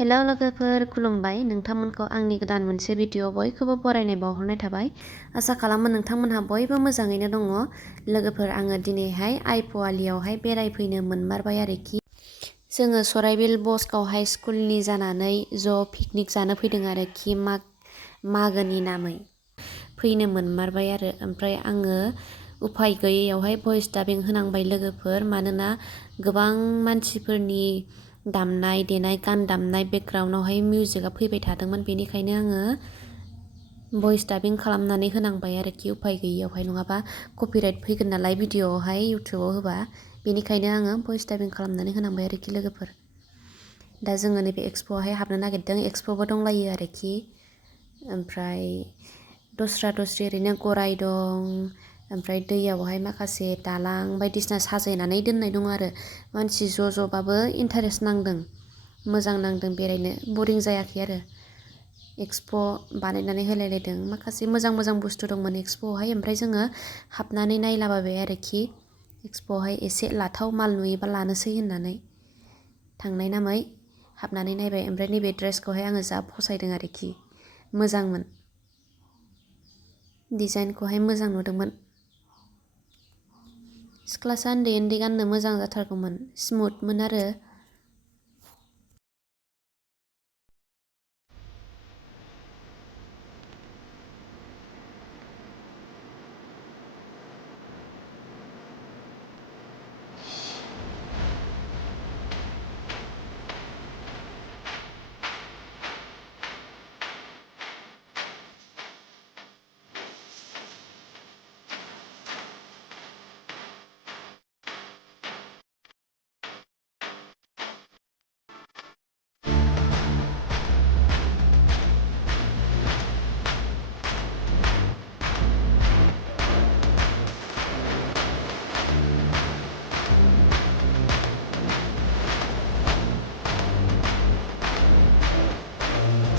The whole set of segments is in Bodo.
हेलौ लोगोफोर खुलुमबाय नोंथांमोनखौ आंनि गोदान मोनसे भिडिअ बयखौबो बरायनाय बावहरनाय थाबाय आसा खालामो नोंथांमोनहा बयबो मोजाङैनो दङ लोगोफोर आङो दिनैहाय आइफवालियावहाय बेरायफैनो मोनमारबाय आरोखि जोङो सराइबिल बस्कआव हाइ स्कुलनि जानानै ज' पिकनिक जानो फैदों आरोखि मागोनि नामै फैनो मोनमारबाय आरो ओमफ्राय आङो उफाय गैयैयावहाय भइस डाबिं होनांबाय लोगोफोर मानोना गोबां मानसिफोरनि दामनाय देनाय गान दामनाय बेकग्राउन्डआवहाय मिउजिकआ फैबाय थादोंमोन बेनिखायनो आङो भइस डाबिं खालामनानै होनांबाय आरोखि उफाय गैयैयावहाय नङाबा कपिराइट फैगोन नालाय भिडिअआवहाय इउटुबाव होबा बेनिखायनो आङो भइस डाबिं खालामनानै होनांबाय आरोखि लोगोफोर दा जोङो नैबे एक्सप'आवहाय हाबनो नागिरदों एक्सप'बो दंलायो आरोखि ओमफ्राय दस्रा दस्रि ओरैनो गराय दं ओमफ्राय दैयावहाय माखासे दालां बायदिसिना साजायनानै दोननाय दं आरो मानसि ज' ज'बाबो इन्टारेस्ट नांदों मोजां नांदों बेरायनो बरिं जायाखै आरो एक्सप' बानायनानै होलायलायदों माखासे मोजां मोजां बुस्थु दंमोन एक्सप'आवहाय ओमफ्राय जोङो हाबनानै नायलाबायबाय आरोखि एक्सप'आवहाय एसे लाथाव माल नुयोबा लानोसै होननानै थांनाय नामै हाबनानै नायबाय ओमफ्राय नैबे ड्रेसखौहाय आङो जा फसायदों आरोखि मोजांमोन डिजाइनखौहाय मोजां नुदोंमोन सिख्लासा उन्दै उन्दै गाननो मोजां जाथारगौमोन स्मुथमोन आरो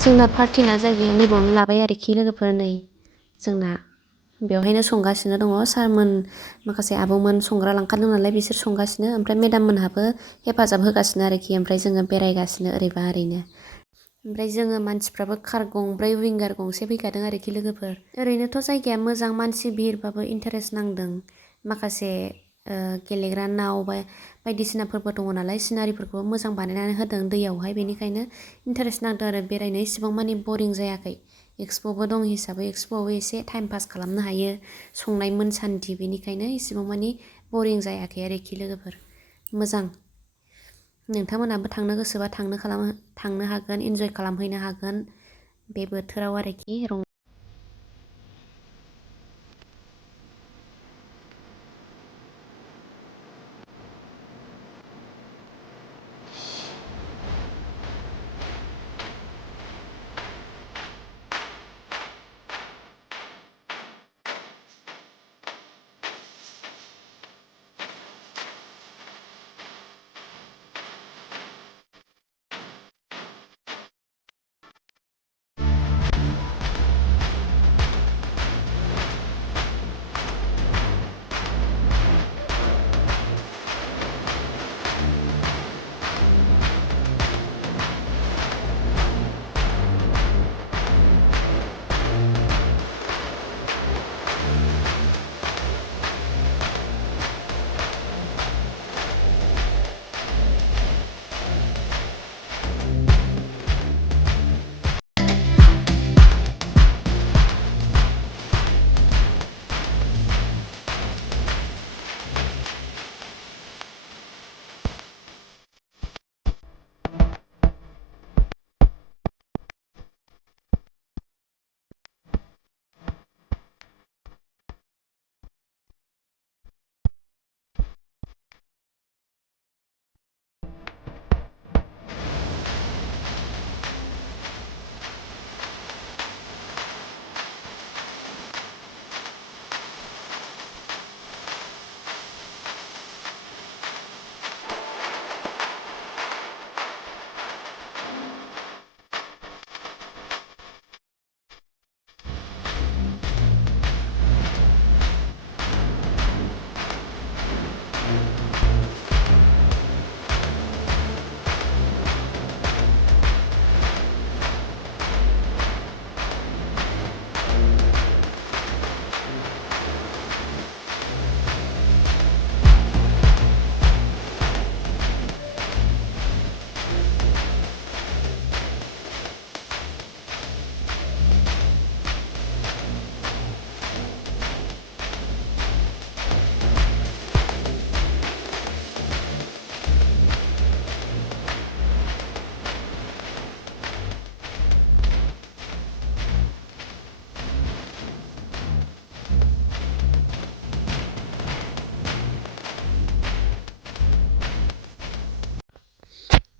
जोंना पार्टिना जायगाया नैबावनो लाबाय आरोखि लोगोफोर नै जोंना बेवहायनो संगासिनो दङ सारमोन माखासे आब'मोन संग्रा लांखादों नालाय बिसोर संगासिनो ओमफ्राय मेदाम मोनहाबो हेफाजाब होगासिनो आरोखि ओमफ्राय जोङो बेरायगासिनो ओरैबा ओरैनो ओमफ्राय जोङो मानसिफ्राबो कार गंब्रै विंगार गंसे फैखादों आरोखि लोगोफोर ओरैनोथ' जायगाया मोजां मानसि भिरबाबो इन्टारेस्ट नांदों माखासे गेलेग्रा नाव बायदिसिनाफोरबो दङ नालाय सिनारिफोरखौबो मोजां बानायनानै होदों दैयावहाय बेनिखायनो इन्टारेस्ट नांदों आरो बेरायनो इसेबां मानि बरिं जायाखै एक्सप'बो दं हिसाबै एक्सप'आवबो एसे टाइम पास खालामनो हायो संनाय मोनसान्दि बेनिखायनो इसेबां मानि बरिं जायाखै आरोखि लोगोफोर मोजां नोंथांमोनहाबो थांनो गोसोबा थांनो हागोन इन्जय खालामहैनो हागोन बे बोथोराव आरोखि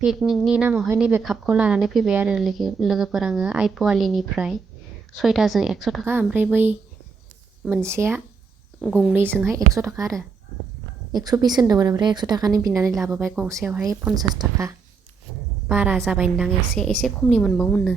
पिकनिकनि नामावहाय नैबे कापखौ लानानै फैबाय आरो लोगोफोर आङो आइफव आलिनिफ्राय 6थाजों 100 थाखा ओमफ्राय बै मोनसेया गंनैजोंहाय 100 थाखा आरो 120 होनदोंमोन ओमफ्राय 100 थाखानि बिनानै लाबोबाय गंसेयावहाय 50 थाखा बारा जाबायनदां एसे खमनि मोनबावोमोननो।